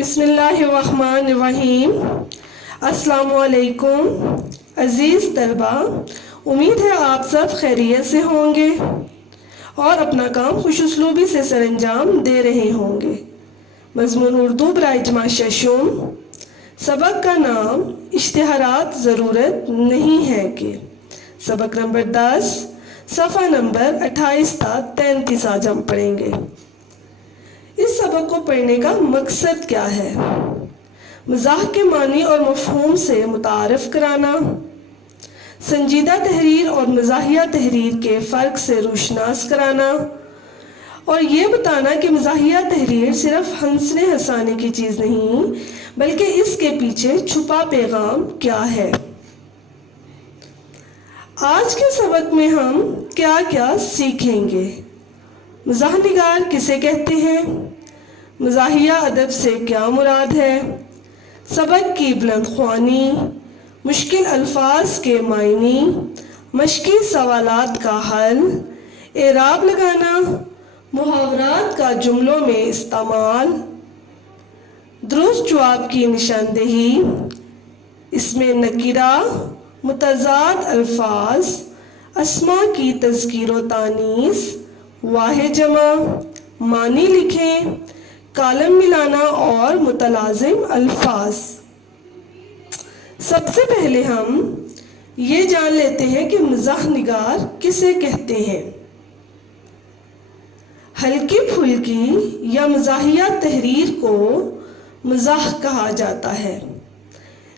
بسم اللہ الرحمن الرحیم۔ السلام علیکم عزیز طلبہ، امید ہے آپ سب خیریت سے ہوں گے اور اپنا کام خوش اسلوبی سے سر انجام دے رہے ہوں گے۔ مضمون اردو برائے جماعت ششم، سبق کا نام اشتہارات ضرورت نہیں ہے کہ۔ سبق نمبر 10، صفحہ نمبر 28 تا 33 آج ہم پڑھیں گے۔ اس سبق کو پڑھنے کا مقصد کیا ہے؟ مزاح کے معنی اور مفہوم سے متعارف کرانا، سنجیدہ تحریر اور مزاحیہ تحریر کے فرق سے روشناس کرانا، اور یہ بتانا کہ مزاحیہ تحریر صرف ہنسنے ہنسانے کی چیز نہیں بلکہ اس کے پیچھے چھپا پیغام کیا ہے۔ آج کے سبق میں ہم کیا کیا سیکھیں گے؟ مزاح نگار کسے کہتے ہیں؟ مزاحیہ ادب سے کیا مراد ہے؟ سبق کی بلند خوانی، مشکل الفاظ کے معنی، مشقی سوالات کا حل، اعراب لگانا، محاورات کا جملوں میں استعمال، درست جواب کی نشاندہی، اسم نکرہ، متضاد الفاظ، اسماء کی تذکیر و تانیث، واحد جمع، معنی لکھیں، کالم ملانا اور متلازم الفاظ۔ سب سے پہلے ہم یہ جان لیتے ہیں کہ مزاح نگار کسے کہتے ہیں۔ ہلکی پھلکی یا مزاحیہ تحریر کو مزاح کہا جاتا ہے۔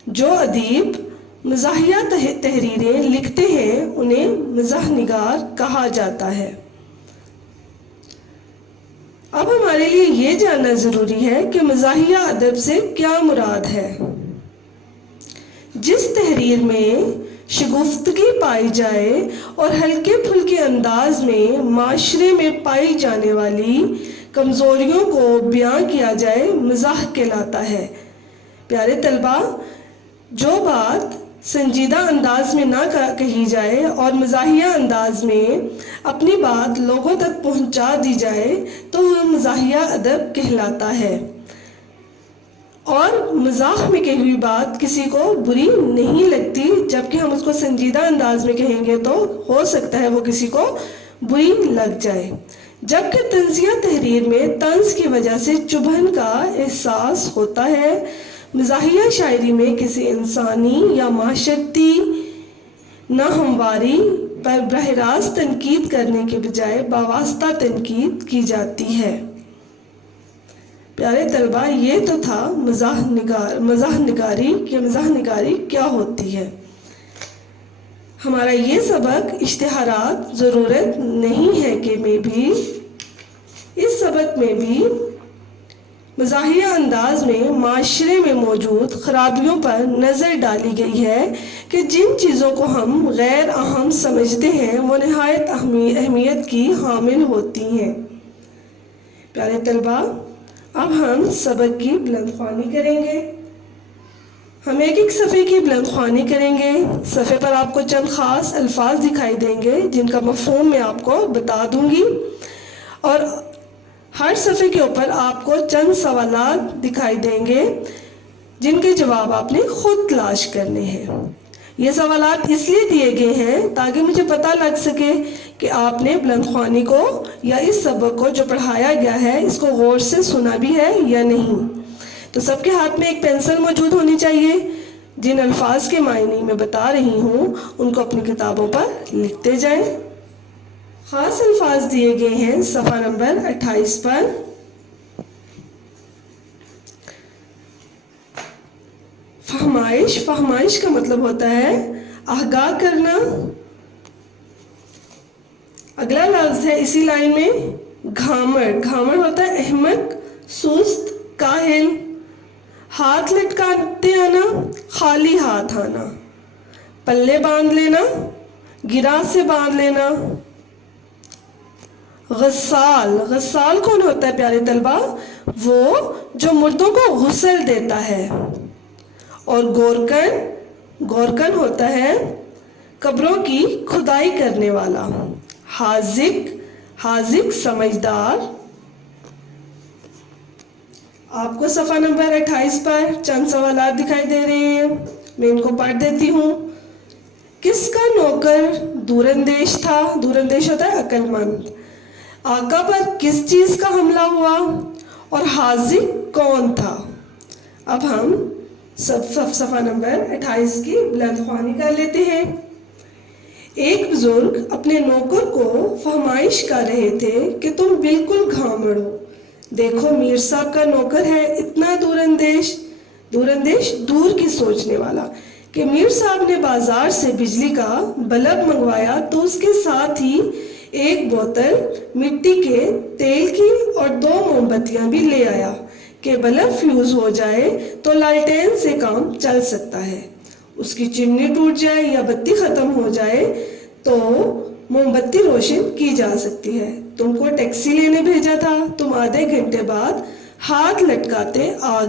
جو ادیب مزاحیہ تحریریں لکھتے ہیں انہیں مزاح نگار کہا جاتا ہے۔ اب ہمارے لیے یہ جاننا ضروری ہے کہ مزاحیہ ادب سے کیا مراد ہے۔ جس تحریر میں شگفتگی پائی جائے اور ہلکے پھلکے انداز میں معاشرے میں پائی جانے والی کمزوریوں کو بیان کیا جائے مزاح کہلاتا ہے۔ پیارے طلبہ، جو بات سنجیدہ انداز میں نہ کہی جائے اور مزاحیہ انداز میں اپنی بات لوگوں تک پہنچا دی جائے تو وہ مزاحیہ ادب کہلاتا ہے، اور مزاح میں کہی ہوئی بات کسی کو بری نہیں لگتی، جبکہ ہم اس کو سنجیدہ انداز میں کہیں گے تو ہو سکتا ہے وہ کسی کو بری لگ جائے۔ جبکہ طنزیہ تحریر میں طنز کی وجہ سے چبھن کا احساس ہوتا ہے، مزاحیہ شاعری میں کسی انسانی یا معاشرتی ناہمواری پر براہ راست تنقید کرنے کے بجائے باواسطہ تنقید کی جاتی ہے۔ پیارے طلبہ، یہ تو تھا مزاح نگاری کیا ہوتی ہے۔ ہمارا یہ سبق اشتہارات ضرورت نہیں ہے کہ میں بھی، اس سبق میں بھی مزاحیہ انداز میں معاشرے میں موجود خرابیوں پر نظر ڈالی گئی ہے کہ جن چیزوں کو ہم غیر اہم سمجھتے ہیں وہ نہایت اہمیت کی حامل ہوتی ہیں۔ پیارے طلبہ، اب ہم سبق کی بلند خوانی کریں گے۔ ہم ایک ایک صفحے کی بلند خوانی کریں گے۔ صفحے پر آپ کو چند خاص الفاظ دکھائی دیں گے جن کا مفہوم میں آپ کو بتا دوں گی، اور ہر صفحے کے اوپر آپ کو چند سوالات دکھائی دیں گے جن کے جواب آپ نے خود تلاش کرنے ہیں۔ یہ سوالات اس لیے دیے گئے ہیں تاکہ مجھے پتہ لگ سکے کہ آپ نے بلند خوانی کو یا اس سبق کو جو پڑھایا گیا ہے اس کو غور سے سنا بھی ہے یا نہیں۔ تو سب کے ہاتھ میں ایک پینسل موجود ہونی چاہیے۔ جن الفاظ کے معنی میں بتا رہی ہوں ان کو اپنی کتابوں پر لکھتے جائیں۔ خاص الفاظ دیے گئے ہیں صفحہ نمبر 28 پر۔ فہمائش کا مطلب ہوتا ہے آگاہ کرنا۔ اگلا لفظ ہے اسی لائن میں گھامڑ ہوتا ہے احمق، سست، کاہل۔ ہاتھ لٹکاتے آنا، خالی ہاتھ آنا۔ پلے باندھ لینا، گرا سے باندھ لینا۔ غسال کون ہوتا ہے پیارے طلبہ؟ وہ جو مردوں کو غسل دیتا ہے۔ اور گورکن ہوتا ہے قبروں کی کھدائی کرنے والا۔ حاذق سمجھدار۔ آپ کو صفحہ نمبر 28 پر چند سوالات دکھائی دے رہے ہیں، میں ان کو پڑھ دیتی ہوں۔ کس کا نوکر دور اندیش تھا؟ دور اندیش ہوتا ہے عقل مند۔ آقا پر کس چیز کا حملہ ہوا اور حاذق کون تھا؟ اب ہم صفحہ نمبر 28 کی بلند خوانی کر لیتے ہیں۔ ایک بزرگ اپنے نوکر کو فہمائش کر رہے تھے کہ تم بالکل گھامڑ ہو، دیکھو میر صاحب کا نوکر ہے اتنا دور اندیش دور کی سوچنے والا کہ میر صاحب نے بازار سے بجلی کا بلب منگوایا تو اس کے ساتھ ہی ایک بوتل مٹی کے تیل کی اور 2 موم بتیاں بھی لے آیا کہ بلب فیوز ہو جائے تو لالٹین سے کام چل سکتا ہے، اس کی چمنی ٹوٹ جائے یا بتی ختم ہو جائے تو موم بتی روشن کی جا سکتی ہے۔ تم کو ٹیکسی لینے بھیجا تھا، تم آدھے گھنٹے بعد ہاتھ لٹکاتے آ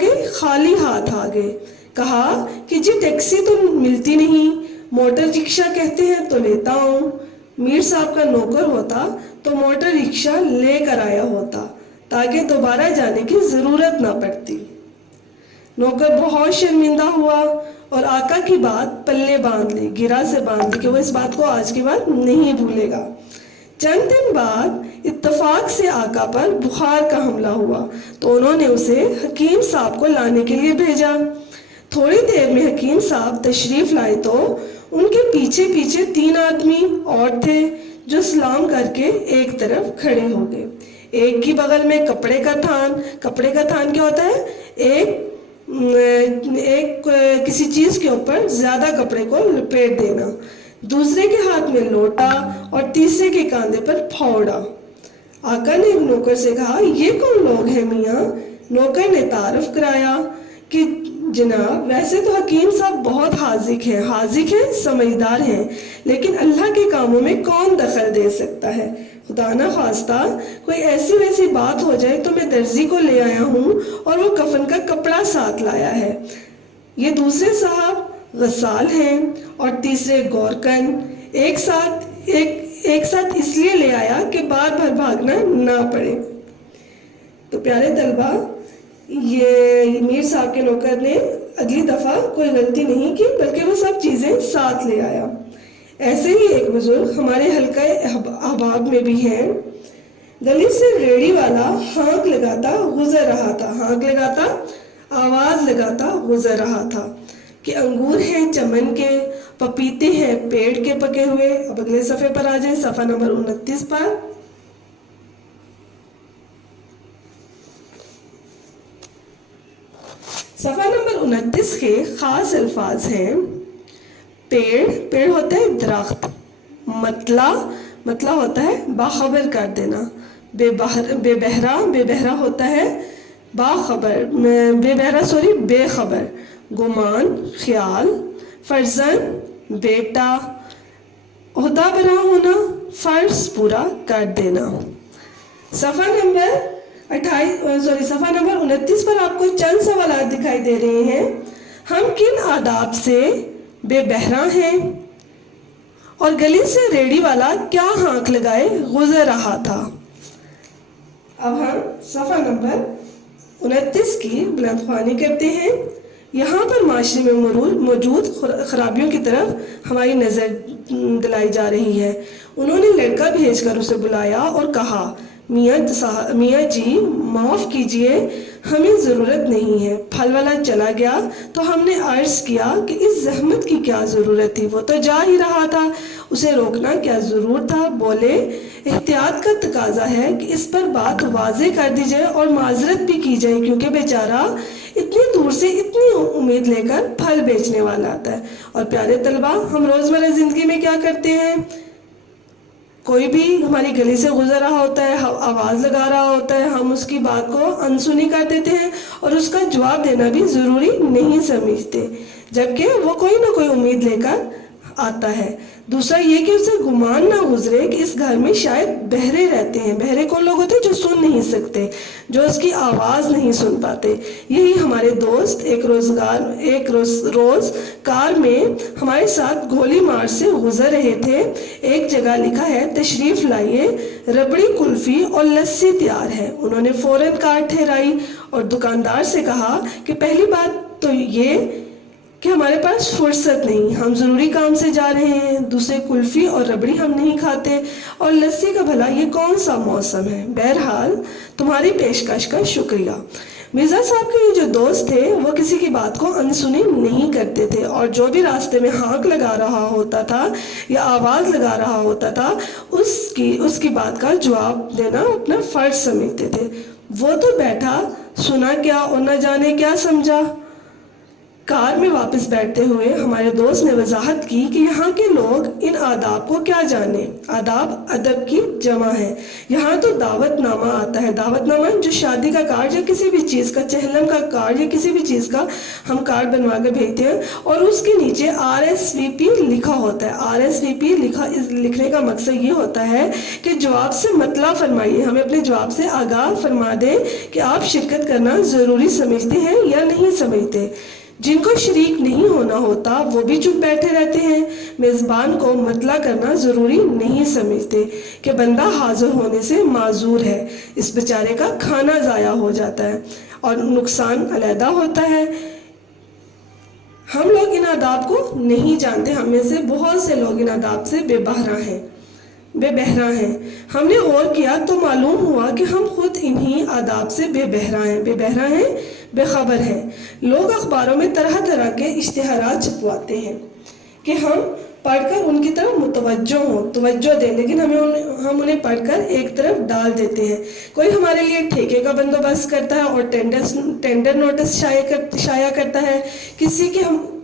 گئے، خالی ہاتھ آ گئے۔ کہا کہ جی ٹیکسی تو ملتی نہیں، موٹر رکشہ کہتے ہیں تو لیتا ہوں۔ میر صاحب کا نوکر ہوتا تو موٹر رکشہ لے کر آیا ہوتا تاکہ دوبارہ جانے کی ضرورت نہ پڑتی۔ نوکر بہت شرمندہ ہوا اور آقا کی بات پلے باندھ لی، گرہ سے باندھ لی کہ وہ اس بات کو آج کے بعد نہیں بھولے گا۔ چند دن بعد اتفاق سے آقا پر بخار کا حملہ ہوا تو انہوں نے اسے حکیم صاحب کو لانے کے لیے بھیجا۔ تھوڑی دیر میں حکیم صاحب تشریف لائے تو ان کے پیچھے 3 آدمی اور تھے جو سلام کر کے ایک طرف کھڑے ہو گئے۔ ایک کی بغل میں کپڑے کا تھان کیا ہوتا ہے؟ ایک کسی چیز کے اوپر زیادہ کپڑے کو لپیٹ دینا، دوسرے کے ہاتھ میں لوٹا اور تیسرے کے کاندھے پر پھاوڑا۔ آقا نے نوکر سے کہا یہ کون لوگ ہیں میاں؟ نوکر نے تعارف کرایا کہ جناب ویسے تو حکیم صاحب بہت حاذق ہیں، سمجھدار ہیں، لیکن اللہ کے کاموں میں کون دخل دے سکتا ہے؟ خدا نہ خواستہ کوئی ایسی ویسی بات ہو جائے تو میں درزی کو لے آیا ہوں اور وہ کفن کا کپڑا ساتھ لایا ہے۔ یہ دوسرے صاحب غسال ہیں اور تیسرے گورکن، ایک ساتھ اس لیے لے آیا کہ بار بار بھاگنا نہ پڑے۔ تو پیارے طلبہ، یہ میر صاحب کے نوکر نے اگلی دفعہ کوئی غلطی نہیں کی بلکہ وہ سب چیزیں ساتھ لے آیا۔ ایسے ہی ایک بزرگ ہمارے حلقہ احباب میں بھی ہیں۔ گلی سے ریڑھی والا ہانک لگاتا آواز لگاتا گزر رہا تھا کہ انگور ہیں چمن کے، پپیتے ہیں پیڑ کے پکے ہوئے۔ اب اگلے صفحے پر آ جائیں، صفحہ نمبر 29 پر۔ صفحہ نمبر 29 کے خاص الفاظ ہیں: پیڑ ہوتا ہے درخت، مطلع ہوتا ہے باخبر کر دینا، بے بہرا ہوتا ہے بے خبر، گمان خیال، فرزند بیٹا، عہدہ برا ہونا، فرض پورا کر دینا۔ صفحہ نمبر 29 پر آپ کو چند سوالات دکھائی دے رہے ہیں۔ ہم کن آداب سے بے بہرا ہیں؟ اور گلی سے ریڑھی والا کیا ہانک لگائے گزر رہا تھا؟ اب ہم صفحہ نمبر 29 کی بلند خوانی کرتے ہیں۔ یہاں پر معاشرے میں موجود خرابیوں کی طرف ہماری نظر دلائی جا رہی ہے۔ انہوں نے لڑکا بھیج کر اسے بلایا اور کہا میاں جی معاف کیجئے، ہمیں ضرورت نہیں ہے۔ پھل والا چلا گیا تو ہم نے عرض کیا کہ اس زحمت کی کیا ضرورت تھی، وہ تو جا ہی رہا تھا، اسے روکنا کیا ضرور تھا؟ بولے احتیاط کا تقاضا ہے کہ اس پر بات واضح کر دی جائے اور معذرت بھی کی جائے، کیونکہ بیچارہ اتنی دور سے اتنی امید لے کر پھل بیچنے والا آتا ہے۔ اور پیارے طلبہ، ہم روزمرہ زندگی میں کیا کرتے ہیں؟ کوئی بھی ہماری گلی سے گزر رہا ہوتا ہے، آواز لگا رہا ہوتا ہے، ہم اس کی بات کو انسنی کر دیتے ہیں اور اس کا جواب دینا بھی ضروری نہیں سمجھتے، جبکہ وہ کوئی نہ کوئی امید لے کر آتا ہے۔ دوسرا یہ کہ اسے گمان نہ گزرے کہ اس گھر میں شاید بہرے رہتے ہیں۔ بہرے کون لوگ ہوتے ہیں؟ جو سن نہیں سکتے، جو اس کی آواز نہیں سن پاتے۔ یہی ہمارے دوست ایک روز کار میں ہمارے ساتھ گولی مار سے گزر رہے تھے۔ ایک جگہ لکھا ہے تشریف لائیے، ربڑی کلفی اور لسی تیار ہے۔ انہوں نے فوراً کار ٹھہرائی اور دکاندار سے کہا کہ پہلی بات تو یہ کہ ہمارے پاس فرصت نہیں، ہم ضروری کام سے جا رہے ہیں، دوسرے کلفی اور ربڑی ہم نہیں کھاتے، اور لسی کا بھلا یہ کون سا موسم ہے۔ بہرحال تمہاری پیشکش کا شکریہ۔ مرزا صاحب کے یہ جو دوست تھے وہ کسی کی بات کو انسنی نہیں کرتے تھے، اور جو بھی راستے میں ہانک لگا رہا ہوتا تھا یا آواز لگا رہا ہوتا تھا اس کی بات کا جواب دینا اپنا فرض سمجھتے تھے۔ وہ تو بیٹھا سنا کیا اور نہ جانے کیا سمجھا۔ کار میں واپس بیٹھتے ہوئے ہمارے دوست نے وضاحت کی کہ یہاں کے لوگ ان آداب کو کیا جانے۔ آداب ادب کی جمع ہے۔ یہاں تو دعوت نامہ آتا ہے۔ دعوت نامہ جو شادی کا کارڈ یا کسی بھی چیز کا، چہلم کا کارڈ یا کسی بھی چیز کا ہم کارڈ بنوا کے بھیجتے ہیں، اور اس کے نیچے RSVP لکھا ہوتا ہے۔ RSVP لکھنے کا مقصد یہ ہوتا ہے کہ جواب سے مطلع فرمائیے، ہمیں اپنے جواب سے آگاہ فرما دیں کہ آپ شرکت کرنا ضروری سمجھتے ہیں یا نہیں سمجھتے۔ جن کو شریک نہیں ہونا ہوتا وہ بھی چپ بیٹھے رہتے ہیں، میزبان کو مطلع کرنا ضروری نہیں سمجھتے کہ بندہ حاضر ہونے سے معذور ہے، اس بیچارے کا کھانا ضائع ہو جاتا ہے اور نقصان علیحدہ ہوتا ہے۔ ہم لوگ ان آداب کو نہیں جانتے، ہم میں سے بہت سے لوگ ان آداب سے بے بہرا ہیں۔ ہم نے غور کیا تو معلوم ہوا کہ ہم خود انہی آداب سے بے بہرا ہیں، بے خبر ہیں۔ لوگ اخباروں میں طرح طرح کے اشتہارات چھپواتے ہیں کہ ہم پڑھ کر ان کی طرف توجہ دیں، لیکن ہم انہیں پڑھ کر ایک طرف ڈال دیتے ہیں۔ کوئی ہمارے لیے ٹھیکے کا بندوبست کرتا ہے اور ٹینڈر نوٹس شائع کرتا ہے،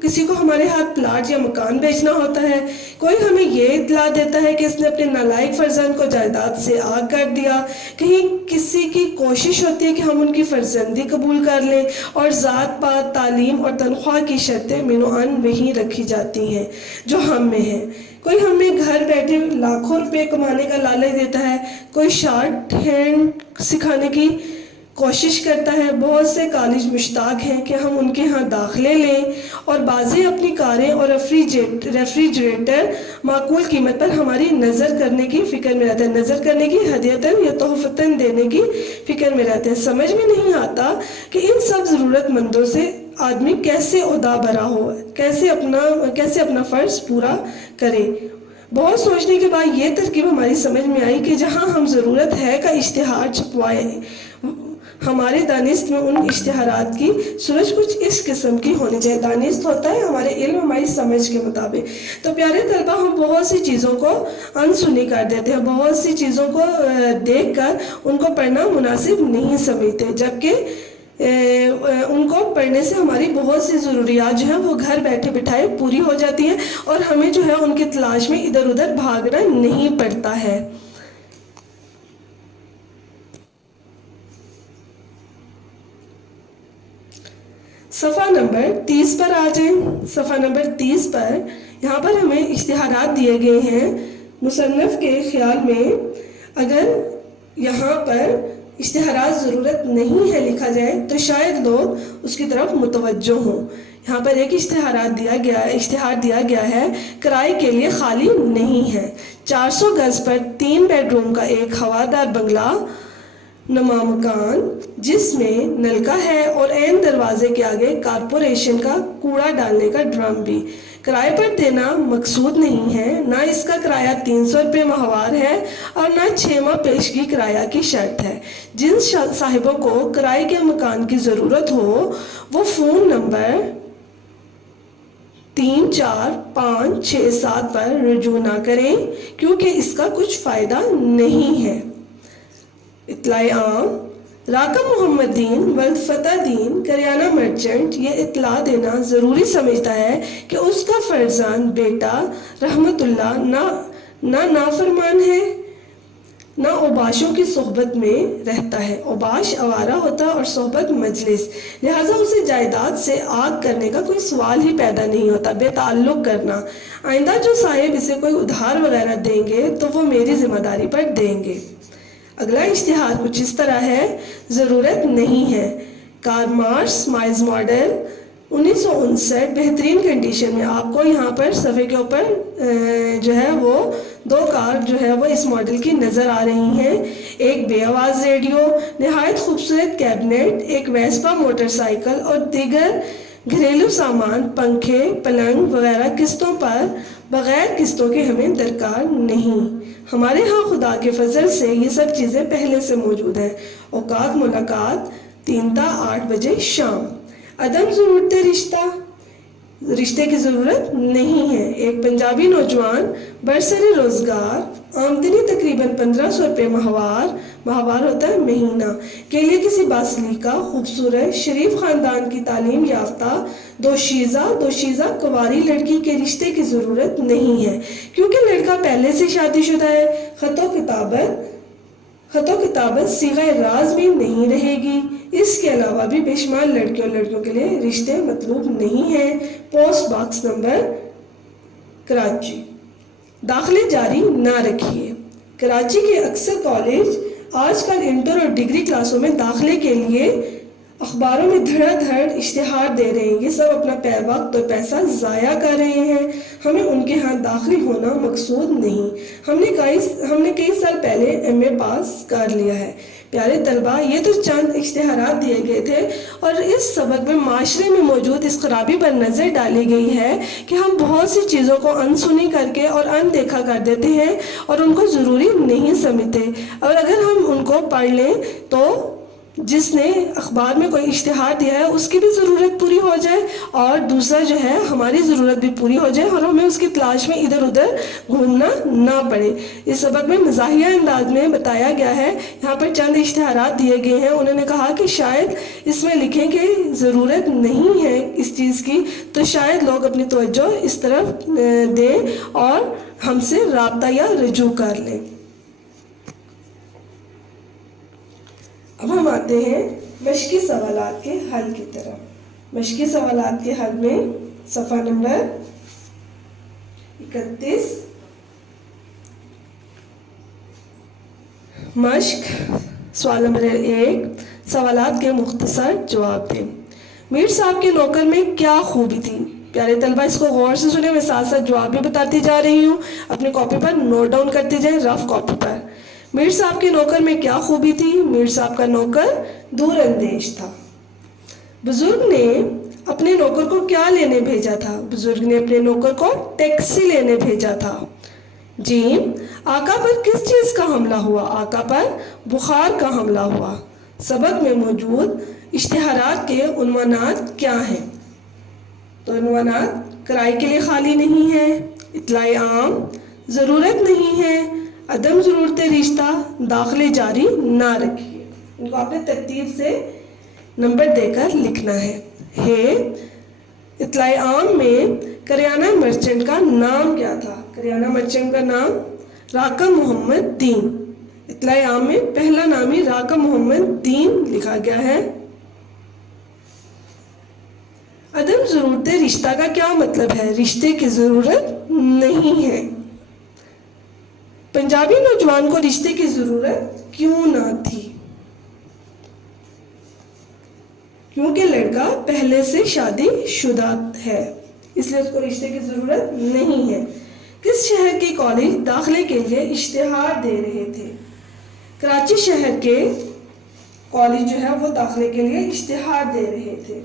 کسی کو ہمارے ہاتھ پلاٹ یا مکان بیچنا ہوتا ہے، کوئی ہمیں یہ اطلاع دیتا ہے کہ اس نے اپنے نالائق فرزند کو جائیداد سے آگ کر دیا، کہیں کسی کی کوشش ہوتی ہے کہ ہم ان کی فرزندی قبول کر لیں، اور ذات پات، تعلیم اور تنخواہ کی شرطیں منوعاً وہی رکھی جاتی ہیں جو ہم میں ہیں۔ کوئی ہمیں گھر بیٹھے لاکھوں روپے کمانے کا لالچ دیتا ہے، کوئی شارٹ ہینڈ سکھانے کی کوشش کرتا ہے، بہت سے کالج مشتاق ہیں کہ ہم ان کے ہاں داخلے لیں، اور بعضیں اپنی کاریں اور ریفریجریٹر معقول قیمت پر ہماری نظر کرنے کی فکر میں رہتے ہیں، نظر کرنے کی ہدیتاً یا تحفتاً دینے کی فکر میں رہتے ہیں۔ سمجھ میں نہیں آتا کہ ان سب ضرورت مندوں سے آدمی کیسے عہدہ برا ہو، کیسے اپنا فرض پورا کرے۔ بہت سوچنے کے بعد یہ ترکیب ہماری سمجھ میں آئی کہ جہاں ہم ضرورت ہے کا اشتہار چھپوائیں، ہمارے دانست میں ان اشتہارات کی سورج کچھ اس قسم کی ہونی چاہیے۔ دانست ہوتا ہے ہمارے علم، ہماری سمجھ کے مطابق۔ تو پیارے طلبہ، ہم بہت سی چیزوں کو انسنی کر دیتے ہیں، بہت سی چیزوں کو دیکھ کر ان کو پڑھنا مناسب نہیں سمجھتے، جبکہ ان کو پڑھنے سے ہماری بہت سی ضروریات جو ہیں وہ گھر بیٹھے بٹھائے پوری ہو جاتی ہیں، اور ہمیں جو ہے ان کی تلاش میں ادھر ادھر بھاگنا نہیں پڑتا ہے۔ صفحہ نمبر 30 پر آ جائیں۔ صفحہ نمبر 30 پر یہاں پر ہمیں اشتہارات دیے گئے ہیں۔ مصنف کے خیال میں اگر یہاں پر اشتہارات ضرورت نہیں ہے لکھا جائے تو شاید لوگ اس کی طرف متوجہ ہوں۔ یہاں پر ایک اشتہار دیا گیا ہے، کرائے کے لیے خالی نہیں ہے۔ 400 گز پر 3 بیڈ روم کا ایک ہوادار بنگلہ نما مکان، جس میں نلکا ہے اور عین دروازے کے آگے کارپوریشن کا کوڑا ڈالنے کا ڈرم بھی، کرائے پر دینا مقصود نہیں ہے۔ نہ اس کا کرایہ 300 روپے ماہوار ہے اور نہ 6 ماہ پیشگی کرایہ کی شرط ہے۔ جن صاحبوں کو کرائے کے مکان کی ضرورت ہو وہ فون نمبر 345667 پر رجوع نہ کریں، کیونکہ اس کا کچھ فائدہ نہیں ہے۔ اطلاع عام: راکم محمد دین ولد فتح دین کریانہ مرچنٹ یہ اطلاع دینا ضروری سمجھتا ہے کہ اس کا فرزند بیٹا رحمت اللہ نہ نافرمان ہے نہ اوباشوں کی صحبت میں رہتا ہے، اوباش آوارہ ہوتا اور صحبت مجلس، لہٰذا اسے جائیداد سے آگ کرنے کا کوئی سوال ہی پیدا نہیں ہوتا۔ بے تعلق کرنا: آئندہ جو صاحب اسے کوئی ادھار وغیرہ دیں گے تو وہ میری ذمہ داری پر دیں گے۔ اگلا اشتہار کچھ اس طرح ہے: ضرورت نہیں ہے، کار مارس مائلز ماڈل 1959 بہترین کنڈیشن میں. آپ کو یہاں پر صفحے کے اوپر جو ہے وہ 2 کار جو ہے وہ اس ماڈل کی نظر آ رہی ہیں. ایک بے آواز ریڈیو، نہایت خوبصورت کیبنٹ، ایک ویسپا موٹر سائیکل اور دیگر گھریلو سامان، پنکھے، پلنگ وغیرہ قسطوں پر بغیر قسطوں کے ہمیں درکار نہیں. ہمارے ہاں خدا کے فضل سے یہ سب چیزیں پہلے سے موجود ہیں. اوقات ملاقات 3 تا 8 بجے شام. عدم ضرورت رشتے کی ضرورت نہیں ہے. ایک پنجابی نوجوان برسر روزگار، آمدنی تقریباً 1500 روپے ماہوار ہوتا ہے مہینہ، کے لیے کسی باسلیکا خوبصورت شریف خاندان کی تعلیم یافتہ دوشیزہ کنواری لڑکی کے رشتے کی ضرورت نہیں ہے، کیونکہ لڑکا پہلے سے شادی شدہ ہے. خط و کتابت صیغہ راز بھی نہیں رہے گی. اس کے علاوہ بھی بے شمار لڑکیوں کے لیے رشتے مطلوب نہیں ہیں. Post box number, Karachi. داخلے جاری نہ رکھیے. کراچی کے اکثر کالج آج کل انٹر اور ڈگری کلاسوں میں داخلے کے لیے اخباروں میں دھڑا دھڑ اشتہار دے رہے ہیں. یہ سب اپنا وقت اور پیسہ ضائع کر رہے ہیں. ہمیں ان کے ہاں داخل ہونا مقصود نہیں. ہم نے کئی سال پہلے MA پاس کر لیا ہے. پیارے طلبہ، یہ تو چند اشتہارات دیے گئے تھے، اور اس سبق میں معاشرے میں موجود اس خرابی پر نظر ڈالی گئی ہے کہ ہم بہت سی چیزوں کو انسنی کر کے اور اندیکھا کر دیتے ہیں اور ان کو ضروری نہیں سمجھتے. اور اگر ہم ان کو پڑھ لیں تو جس نے اخبار میں کوئی اشتہار دیا ہے اس کی بھی ضرورت پوری ہو جائے، اور دوسرا جو ہے ہماری ضرورت بھی پوری ہو جائے، اور ہمیں اس کی تلاش میں ادھر ادھر گھومنا نہ پڑے. اس سبق میں مزاحیہ انداز میں بتایا گیا ہے. یہاں پر چند اشتہارات دیے گئے ہیں. انہوں نے کہا کہ شاید اس میں لکھیں کہ ضرورت نہیں ہے اس چیز کی، تو شاید لوگ اپنی توجہ اس طرف دیں اور ہم سے رابطہ یا رجوع کر لیں. اب ہم آتے ہیں مشقی سوالات کے حل کی طرف. مشقی سوالات کے حل میں صفحہ نمبر 31. مشق سوال نمبر 1. سوالات کے مختصر جواب دیں. میر صاحب کے نوکر میں کیا خوبی تھی؟ پیارے طلبہ، اس کو غور سے سنیں. میں ساتھ ساتھ جواب بھی بتاتی جا رہی ہوں. اپنی کاپی پر نوٹ ڈاؤن کرتے جائیں، رف کاپی پر. میر صاحب کے نوکر میں کیا خوبی تھی؟ میر صاحب کا نوکر دور اندیش تھا. بزرگ نے اپنے نوکر کو کیا لینے بھیجا تھا؟ بزرگ نے اپنے نوکر کو ٹیکسی لینے بھیجا تھا. جیم، آقا پر کس چیز کا حملہ ہوا؟ آقا پر بخار کا حملہ ہوا. سبق میں موجود اشتہارات کے عنوانات کیا ہیں؟ تو عنوانات کرائے کے لیے خالی نہیں ہے، اطلاع عام، ضرورت نہیں ہے، عدم ضرورت رشتہ، داخلے جاری نہ رکھیے. ان کو آپ نے ترتیب سے نمبر دے کر لکھنا ہے. اطلاع عام میں کریانہ مرچنٹ کا نام کیا تھا؟ کریانہ مرچنٹ کا نام راکم محمد دین. اطلاع عام میں پہلا نام ہی راکم محمد دین لکھا گیا ہے. عدم ضرورت رشتہ کا کیا مطلب ہے؟ رشتے کی ضرورت نہیں ہے. پنجابی نوجوان کو رشتے کی ضرورت کیوں نہ تھی؟ کیونکہ لڑکا پہلے سے شادی شدہ ہے، اس لیے اس کو رشتے کی ضرورت نہیں ہے. کس شہر کے کالج داخلے کے لیے اشتہار دے رہے تھے؟ کراچی شہر کے کالج جو ہے وہ داخلے کے لیے اشتہار دے رہے تھے.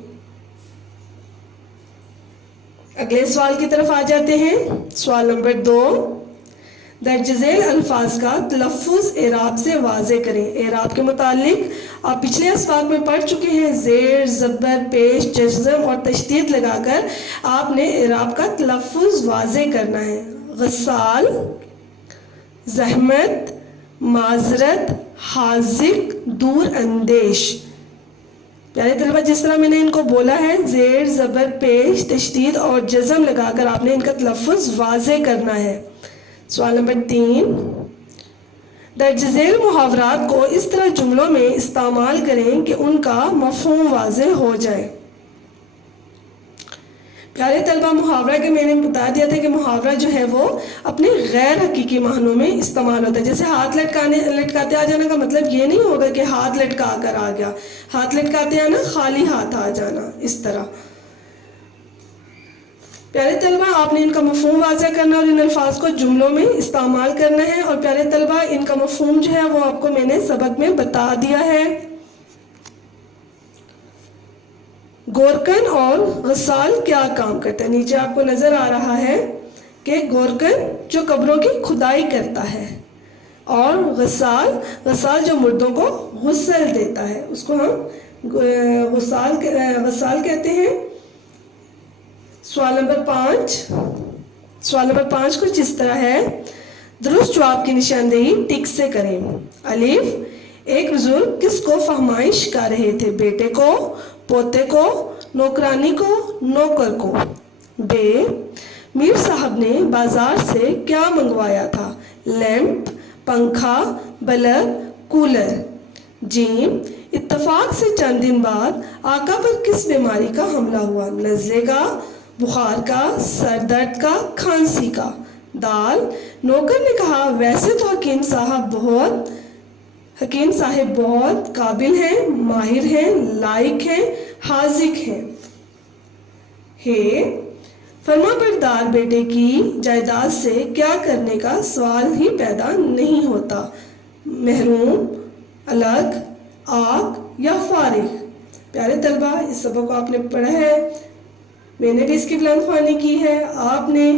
اگلے سوال کی طرف آ جاتے ہیں. سوال نمبر 2. درج ذیل الفاظ کا تلفظ اعراب سے واضح کریں. اعراب کے متعلق آپ پچھلے اسفاق میں پڑھ چکے ہیں. زیر، زبر، پیش، جزم اور تشدید لگا کر آپ نے اعراب کا تلفظ واضح کرنا ہے. غسال، زحمت، معذرت، حاذق، دور اندیش. پیارے طلبہ، جس طرح میں نے ان کو بولا ہے، زیر، زبر، پیش، تشدید اور جزم لگا کر آپ نے ان کا تلفظ واضح کرنا ہے. سوال نمبر 3. درج ذیل محاورات کو اس طرح جملوں میں استعمال کریں کہ ان کا مفہوم واضح ہو جائے. پیارے طلبہ محاورہ کے میں نے بتا دیا تھا کہ محاورہ جو ہے وہ اپنے غیر حقیقی معنوں میں استعمال ہوتا ہے. جیسے ہاتھ لٹکاتے آ جانا کا مطلب یہ نہیں ہوگا کہ ہاتھ لٹکا کر آ گیا. ہاتھ لٹکاتے آنا خالی ہاتھ آ جانا اس طرح. پیارے طلبہ آپ نے ان کا مفہوم واضح کرنا اور ان الفاظ کو جملوں میں استعمال کرنا ہے. اور پیارے طلبہ ان کا مفہوم جو ہے وہ آپ کو میں نے سبق میں بتا دیا ہے. گورکن اور غسال کیا کام کرتا ہے؟ نیچے آپ کو نظر آ رہا ہے کہ گورکن جو قبروں کی کھدائی کرتا ہے اور غسال جو مردوں کو غسل دیتا ہے اس کو ہم غسال کہتے ہیں. سوال نمبر 5 کچھ اس طرح ہے. درست جواب کی نشاندہی ٹک سے کریں. الف، ایک بزرگ کس کو فہمائش کر رہے تھے؟ بیٹے کو، پوتے کو، نوکرانی کو، نوکر کو. ب، میر صاحب نے بازار سے کیا منگوایا تھا؟ لیمپ، پنکھا، بلب، کولر. ج، اتفاق سے چند دن بعد آقا پر کس بیماری کا حملہ ہوا؟ نزلے کا، بخار کا، سر درد کا، کھانسی کا. دال، نوکر نے کہا ویسے تو حکیم صاحب بہت قابل ہیں، ماہر ہیں، لائق ہیں، حاذق ہیں. ہے، فرما بردار بیٹے کی جائیداد سے کیا کرنے کا سوال ہی پیدا نہیں ہوتا؟ محروم، الگ، عاق یا فارغ. پیارے طلبہ اس سبق کو آپ نے پڑھا ہے، میں نے بھی اس کی بلند خوانی کی ہے. آپ نے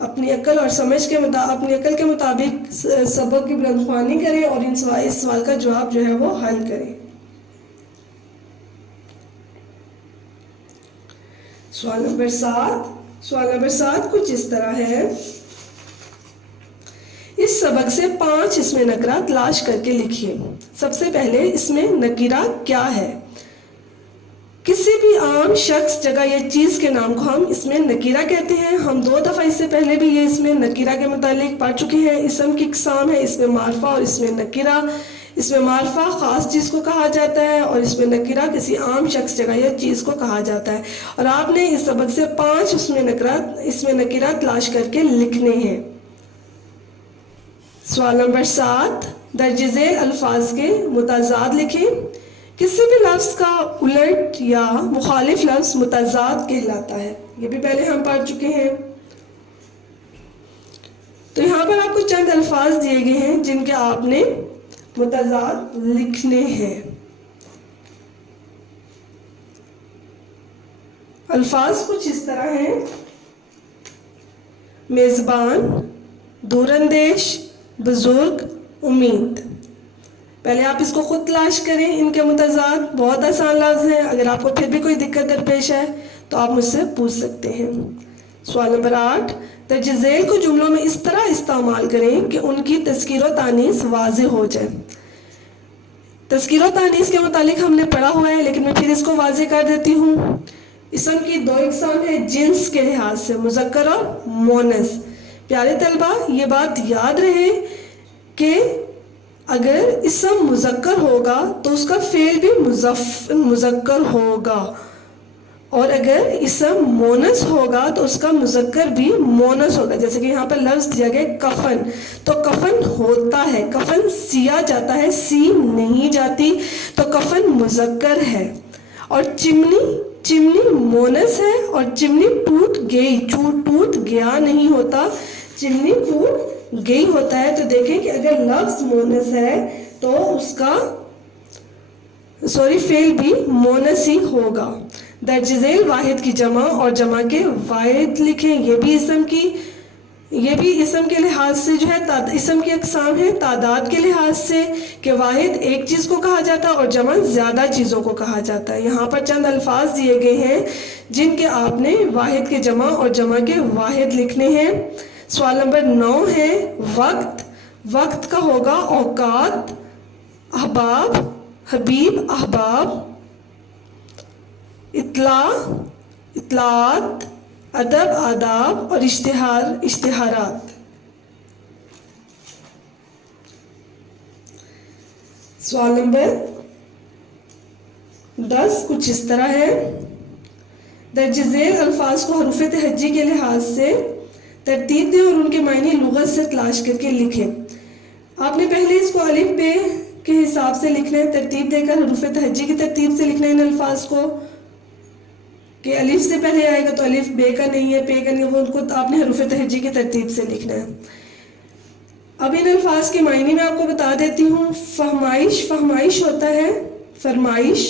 اپنی عقل اور سمجھ کے اپنی عقل کے مطابق سبق کی بلند خوانی کریں اور اس سوال کا جواب جو ہے وہ حل کریں. سوال نمبر 7 کچھ اس طرح ہے. اس سبق سے 5 اس میں نکرہ تلاش کر کے لکھیے. سب سے پہلے اس میں نکرہ کیا ہے؟ کسی بھی عام شخص، جگہ یا چیز کے نام کو ہم اس میں نکرہ کہتے ہیں. ہم 2 دفعہ اس سے پہلے بھی یہ اس میں نکرہ کے متعلق پڑھ چکے ہیں. اسم کی اقسام ہے، اس میں معرفہ اور اس میں نکرہ. اس میں معرفہ خاص چیز کو کہا جاتا ہے اور اس میں نکرہ کسی عام شخص، جگہ یا چیز کو کہا جاتا ہے. اور آپ نے اس سبق سے 5 اس میں نکرہ تلاش کر کے لکھنے ہیں. سوال نمبر 7، درج ذیل الفاظ کے متضاد لکھیں. کسی بھی لفظ کا الٹ یا مخالف لفظ متضاد کہلاتا ہے. یہ بھی پہلے ہم پڑھ چکے ہیں. تو یہاں پر آپ کو چند الفاظ دیے گئے ہیں جن کے آپ نے متضاد لکھنے ہیں. الفاظ کچھ اس طرح ہیں: میزبان، دور اندیش، بزرگ، امید. پہلے آپ اس کو خود تلاش کریں. ان کے متضاد بہت آسان لفظ ہیں. اگر آپ کو پھر بھی کوئی دقت درپیش ہے تو آپ مجھ سے پوچھ سکتے ہیں. سوال نمبر 8، درج ذیل کو جملوں میں اس طرح استعمال کریں کہ ان کی تذکیر و تانیث واضح ہو جائے. تذکیر و تانیث کے متعلق ہم نے پڑھا ہوا ہے لیکن میں پھر اس کو واضح کر دیتی ہوں. اسم کی 2 اقسام ہے جنس کے لحاظ سے، مذکر اور مؤنث. پیارے طلبہ یہ بات یاد رہے کہ اگر اسم مذکر ہوگا تو اس کا فعل بھی مذکر ہوگا، اور اگر اسم مؤنث ہوگا تو اس کا مذکر بھی مؤنث ہوگا. جیسے کہ یہاں پر لفظ دیا گیا کفن، تو کفن ہوتا ہے، کفن سیا جاتا ہے، سی نہیں جاتی، تو کفن مذکر ہے. اور چمنی مؤنث ہے اور چمنی ٹوٹ گیا نہیں ہوتا، چمنی ٹوٹ گئی ہوتا ہے. تو دیکھیں کہ اگر لفظ مؤنث ہے تو اس کا فعل بھی مؤنث ہی ہوگا. درج ذیل واحد کی جمع اور جمع کے واحد لکھیں. یہ بھی اسم کے لحاظ سے جو ہے اسم کی اقسام ہے تعداد کے لحاظ سے، کہ واحد ایک چیز کو کہا جاتا ہے اور جمع زیادہ چیزوں کو کہا جاتا ہے. یہاں پر چند الفاظ دیے گئے ہیں جن کے آپ نے واحد کے جمع اور جمع کے واحد لکھنے ہیں. سوال نمبر 9 ہے وقت کا ہوگا اوقات، احباب، حبیب، احباب، اطلاعات، ادب، آداب اور اشتہارات. سوال نمبر 10 کچھ اس طرح ہے: درج ذیل الفاظ کو حروف تہجی کے لحاظ سے ترتیب دیں اور ان کے معنی لغت سے تلاش کر کے لکھیں. آپ نے پہلے اس کو الف بے کے حساب سے لکھنا ہے، ترتیب دے کر حروف تہجی کی ترتیب سے لکھنا ہے ان الفاظ کو، کہ الف سے پہلے آئے گا تو الف بے کا نہیں ہے، پے کا نہیں ہے، وہ ان کو آپ نے حروف تہجی کی ترتیب سے لکھنا ہے. اب ان الفاظ کے معنی میں آپ کو بتا دیتی ہوں. فہمائش، فہمائش ہوتا ہے فرمائش،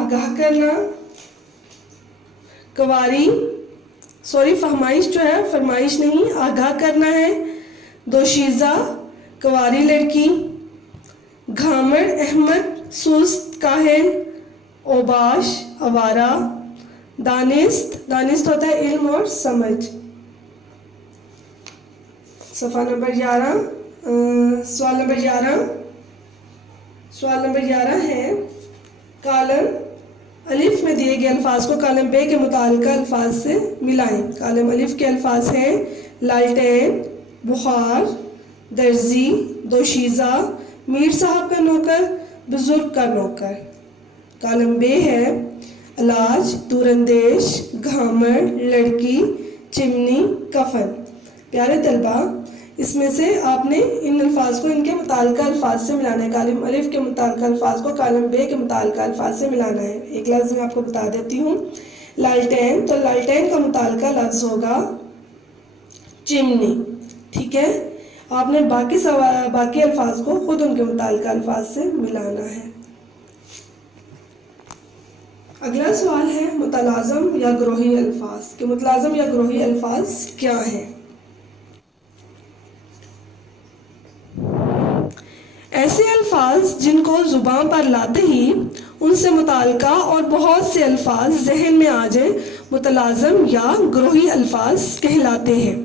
آگاہ کرنا. کواری، سوری فہمائش جو ہے فرمائش نہیں، آگاہ کرنا ہے. دوشیزہ، کواری لڑکی. گھامڑ، احمد، سست، کاہل. اوباش، آوارہ. دانست، دانست ہوتا ہے علم اور سمجھ. صفحہ نمبر 11، سوال نمبر 11. سوال نمبر 11 ہے کالم الف میں دیے گئے الفاظ کو کالم بے کے متعلقہ الفاظ سے ملائیں. کالم الف کے الفاظ ہیں لالٹین، بخار، درزی، دوشیزہ، میر صاحب کا نوکر، بزرگ کا نوکر. کالم بے ہے علاج، دور اندیش، گھامڑ، لڑکی، چمنی، کفن. پیارے طلبہ، اس میں سے آپ نے ان الفاظ کو ان کے متعلقہ الفاظ سے ملانا ہے. کالم الف کے متعلقہ الفاظ کو کالم بے کے متعلقہ الفاظ سے ملانا ہے. ایک لفظ میں آپ کو بتا دیتی ہوں. لالٹین، تو لالٹین کا متعلقہ لفظ ہوگا چمنی. ٹھیک ہے، آپ نے باقی الفاظ کو خود ان کے متعلقہ الفاظ سے ملانا ہے. اگلا سوال ہے متلازم یا گروہی الفاظ، کہ متلازم یا گروہی الفاظ کیا ہیں. ایسے الفاظ جن کو زبان پر لاتے ہی ان سے متعلقہ اور بہت سے الفاظ ذہن میں آ جائیں متلازم یا گروہی الفاظ کہلاتے ہیں.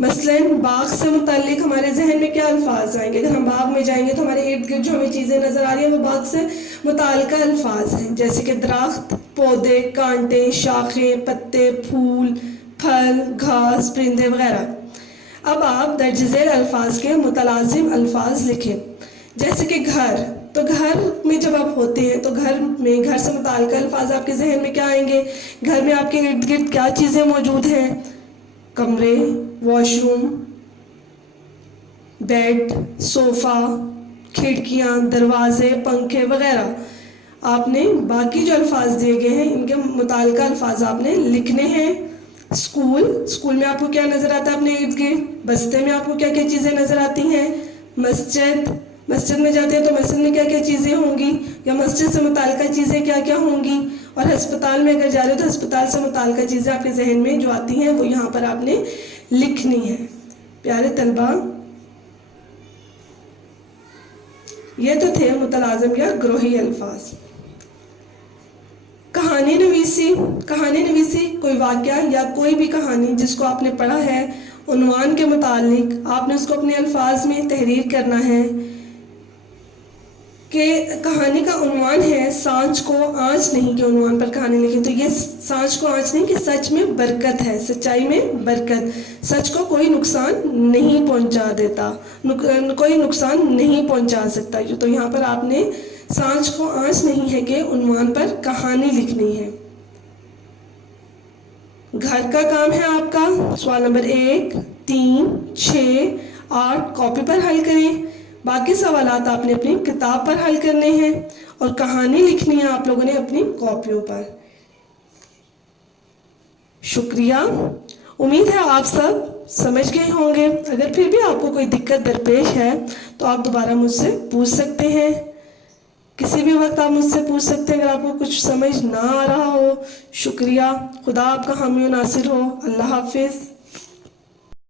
مثلاً باغ سے متعلق ہمارے ذہن میں کیا الفاظ آئیں گے؟ اگر ہم باغ میں جائیں گے تو ہمارے ارد گرد جو ہمیں چیزیں نظر آ رہی ہیں وہ باغ سے متعلقہ الفاظ ہیں، جیسے کہ درخت، پودے، کانٹے، شاخیں، پتے، پھول، پھل، گھاس، پرندے وغیرہ. اب آپ درج ذیل الفاظ کے متلازم الفاظ لکھیں. جیسے کہ گھر، تو گھر میں جب آپ ہوتے ہیں تو گھر سے متعلقہ الفاظ آپ کے ذہن میں کیا آئیں گے؟ گھر میں آپ کے ارد گرد کیا چیزیں موجود ہیں؟ کمرے، واش روم، بیڈ، صوفہ، کھڑکیاں، دروازے، پنکھے وغیرہ. آپ نے باقی جو الفاظ دیے گئے ہیں ان کے متعلقہ الفاظ آپ نے لکھنے ہیں. اسکول میں آپ کو کیا نظر آتا ہے اپنے ارد گرد؟ بستے میں آپ کو کیا کیا چیزیں نظر آتی ہیں؟ مسجد میں جاتے ہیں تو مسجد میں کیا کیا چیزیں ہوں گی یا مسجد سے متعلقہ چیزیں کیا کیا ہوں گی؟ اور ہسپتال میں اگر جا رہے ہو تو ہسپتال سے متعلقہ چیزیں آپ کے ذہن میں جو آتی ہیں وہ یہاں پر آپ نے لکھنی ہے. پیارے طلبہ، یہ تو تھے متلازم یا گروہی الفاظ. کہانی نویسی. کہانی نویسی کوئی واقعہ یا کوئی بھی کہانی جس کو آپ نے پڑھا ہے عنوان کے متعلق آپ نے اس کو اپنے الفاظ میں تحریر کرنا ہے. کہ کہانی کا عنوان ہے سانچ کو آنچ نہیں، کہ عنوان پر کہانی لکھی تو یہ سانچ کو آنچ نہیں، کہ سچ میں برکت ہے، سچائی میں برکت. سچ کو کوئی نقصان نہیں پہنچا دیتا، کوئی نقصان نہیں پہنچا سکتا. تو یہاں پر آپ نے سانچ کو آنچ نہیں ہے کہ عنوان پر کہانی لکھنی ہے. گھر کا کام ہے آپ کا. سوال نمبر 1، 3، 6، 8 کاپی پر حل کریں. باقی سوالات آپ نے اپنی کتاب پر حل کرنے ہیں اور کہانی لکھنی ہے آپ لوگوں نے اپنی کاپیوں پر. شکریہ. امید ہے آپ سب سمجھ گئے ہوں گے. اگر پھر بھی آپ کو کوئی دقت درپیش ہے تو آپ دوبارہ مجھ سے پوچھ سکتے ہیں. کسی بھی وقت آپ مجھ سے پوچھ سکتے ہیں اگر آپ کو کچھ سمجھ نہ آ رہا ہو. شکریہ. خدا آپ کا حامی و ناصر ہو. اللہ حافظ.